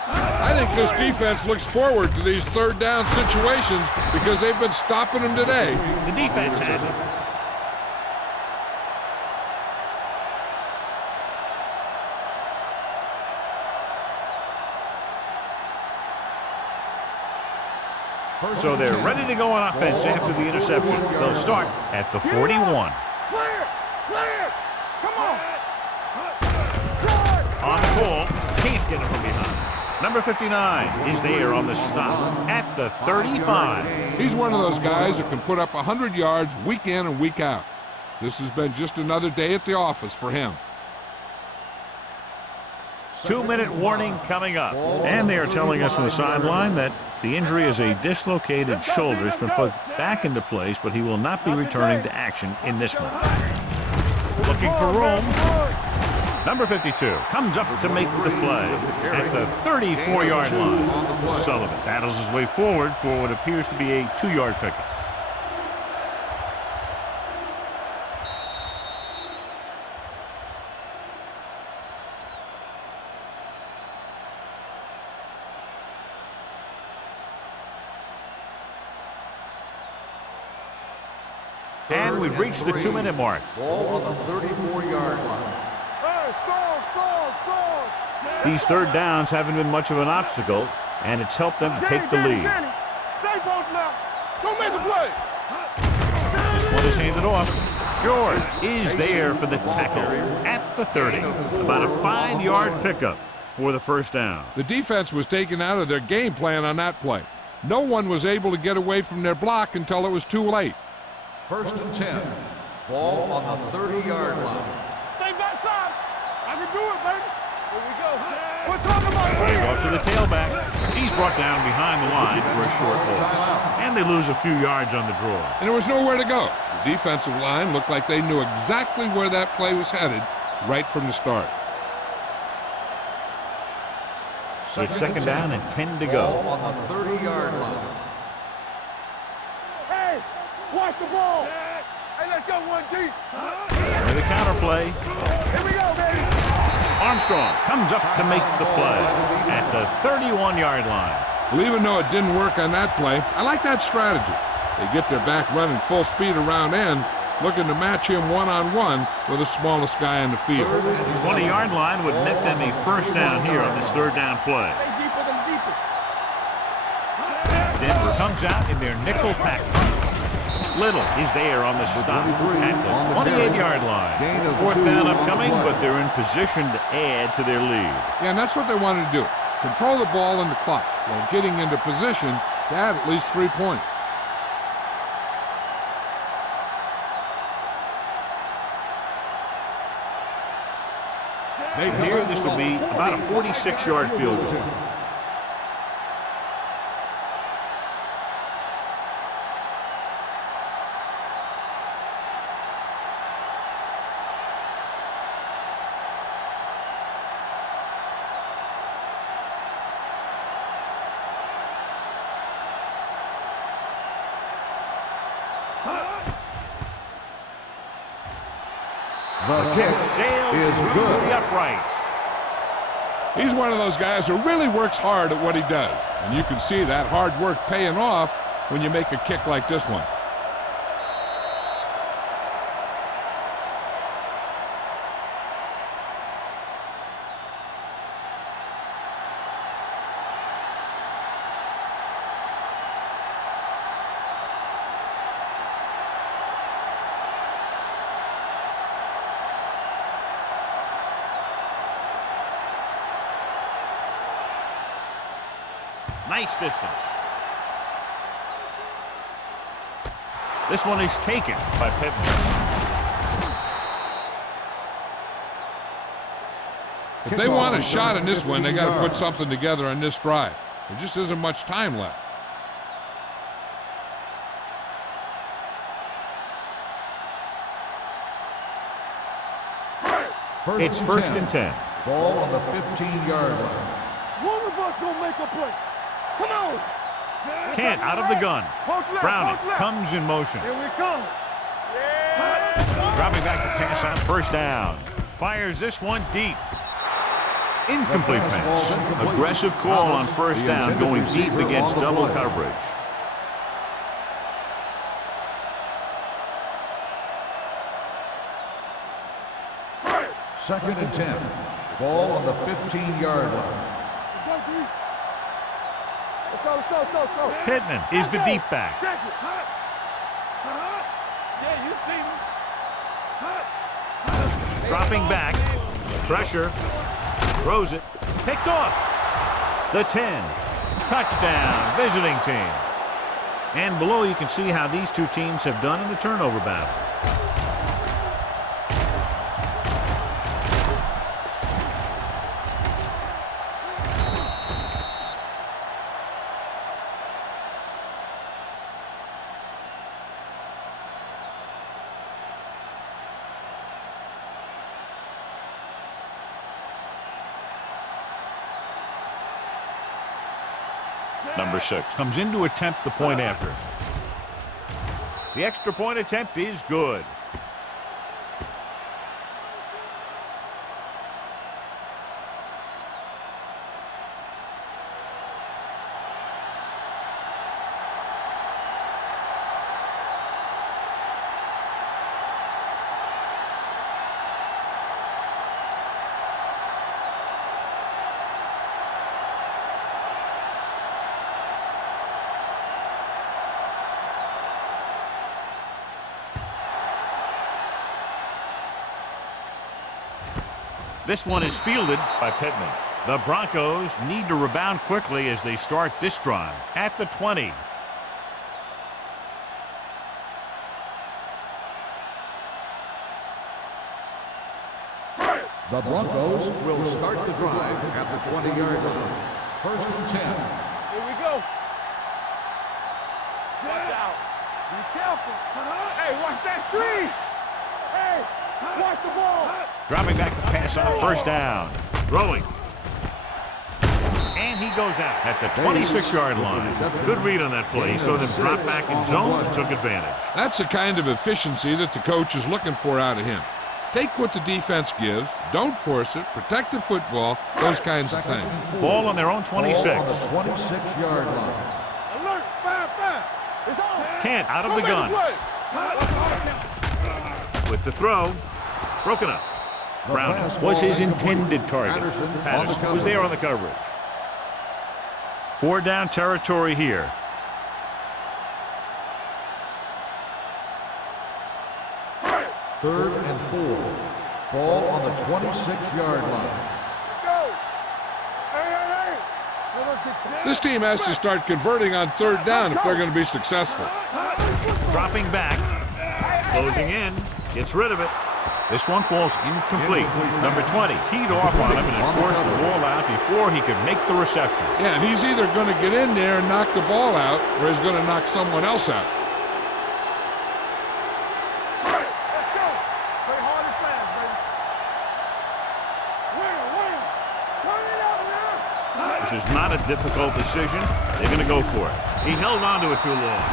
I think this defense looks forward to these third down situations because they've been stopping them today. The defense has it. So they're ready to go on offense after the interception. They'll start at the 41. Clear. Clear. Come on. On the ball, can't get him from behind. Number 59 is there on the stop at the 35. He's one of those guys that can put up 100 yards week in and week out. This has been just another day at the office for him. 2-minute warning coming up. And they are telling us on the sideline that the injury is a dislocated shoulder. It's been put back into place, but he will not be returning to action in this one. Looking for room. Number 52 comes up to make the play at the 34-yard line. Sullivan battles his way forward for what appears to be a 2-yard pickup. And we've reached the 2-minute mark. Ball on the 34-yard line. Hey, score. These third downs haven't been much of an obstacle, and it's helped them to take the lead. Stay close now. Don't make a play. This one is handed off. George is there for the tackle at the 30. About a 5-yard pickup for the first down. The defense was taken out of their game plan on that play. No one was able to get away from their block until it was too late. 1st and 10. Ball on the 30-yard line. Stay backside. I can do it, baby. Here we go. We're talking about Running off to the tailback. He's brought down behind the line for a short loss. And they lose a few yards on the draw. And there was nowhere to go. The defensive line looked like they knew exactly where that play was headed right from the start. It's second down and 10 to go. Ball on the 30-yard line. Hey, watch the ball. Hey, let's go one deep. And the counter play. Here we go, baby. Armstrong comes up to make the play at the 31-yard line. Well, even though it didn't work on that play, I like that strategy. They get their back running full speed around end, looking to match him one-on-one with the smallest guy in the field. The 20-yard line would net them a first down here on this third down play. Stay deeper than deepest. Denver comes out in their nickel pack. Little is there on the stop at the 28-yard line. Fourth down upcoming, but they're in position to add to their lead. Yeah, and that's what they wanted to do. Control the ball and the clock while getting into position to add at least 3 points. Here, this will be about a 46-yard field goal. The kick Sails is through good. the uprights. He's one of those guys who really works hard at what he does. And you can see that hard work paying off when you make a kick like this one. Nice distance. This one is taken by Pittman. If they want a shot in this one, they got to put something together on this drive. There just isn't much time left. It's first and 10. Ball on the 15-yard line. One of us gonna make a play. Come on. Kent out of the gun. Post left, Browning post left. comes in motion. Here we come. Yeah. Dropping back to pass on first down. Fires this one deep. Incomplete pass. Aggressive call on first down, going deep against double coverage. Second and 10. Ball on the 15-yard line. Let's go, let's go, let's go, let's go. Pittman is the deep back. Check it. Yeah, you see me. Dropping back. Pressure. Throws it. Picked off. The 10. Touchdown, visiting team. And below you can see how these two teams have done in the turnover battle. Number 6 comes in to attempt the point after. The extra point attempt is good. This one is fielded by Pittman. The Broncos need to rebound quickly as they start this drive at the 20. The Broncos will start the drive at the 20-yard line. 1st and 10. Here we go. Watch out. Be careful. Hey, watch that screen. Hey, watch the ball. Dropping back to pass on 1st down. Throwing. And he goes out at the 26-yard line. Good read on that play. He saw them drop back in zone and took advantage. That's the kind of efficiency that the coach is looking for out of him. Take what the defense gives, don't force it, protect the football, those kinds of things. Ball on their own 26. Ball on the 26-yard line. Alert, 5-5. It's on. Kent out of the gun. With the throw, broken up. Brown was his intended target. Patterson was there on the coverage. 4 down territory here. Third and 4. Ball on the 26-yard line. Let's go. Hey. Let us get set. This team has to start converting on 3rd down if they're going to be successful. Dropping back. Closing in. Gets rid of it. This one falls incomplete. Number 20 teed off on him and forced the ball out before he could make the reception. Yeah, and he's either going to get in there and knock the ball out, or he's going to knock someone else out. Let's go. Play hard and fast, baby. Wham. Turn it up now. This is not a difficult decision. They're going to go for it. He held on to it too long.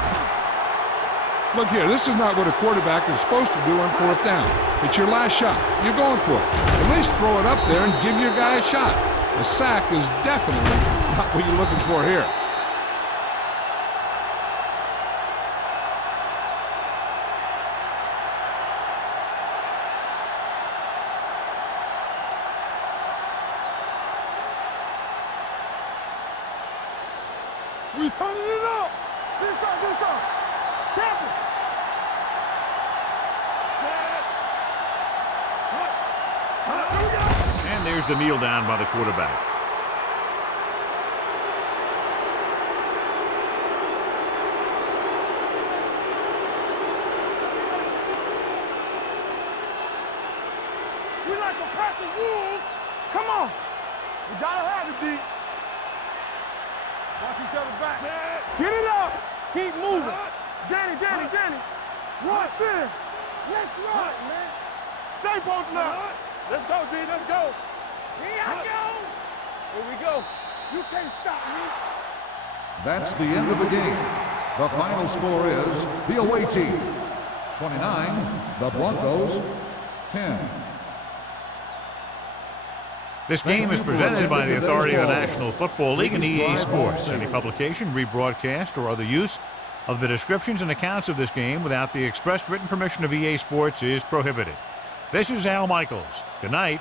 Look here, this is not what a quarterback is supposed to do on 4th down. It's your last shot. You're going for it. At least throw it up there and give your guy a shot. A sack is definitely not what you're looking for here. We turning it up. This up. Tap it. And there's the kneel down by the quarterback. We like a pack of wolves. Come on. We gotta have it, D. Watch each other back. Get it up. Keep moving. Danny. Rush in. Let's run, man. Stay posted up. Let's go, D. Let's go. Here I go. Here we go. You can't stop me. That's the end of the game. The final score is the away team 29, the Broncos 10. This game is presented by the authority of the National Football League and EA Sports. Any publication, rebroadcast, or other use of the descriptions and accounts of this game without the expressed written permission of EA Sports is prohibited. This is Al Michaels. Good night.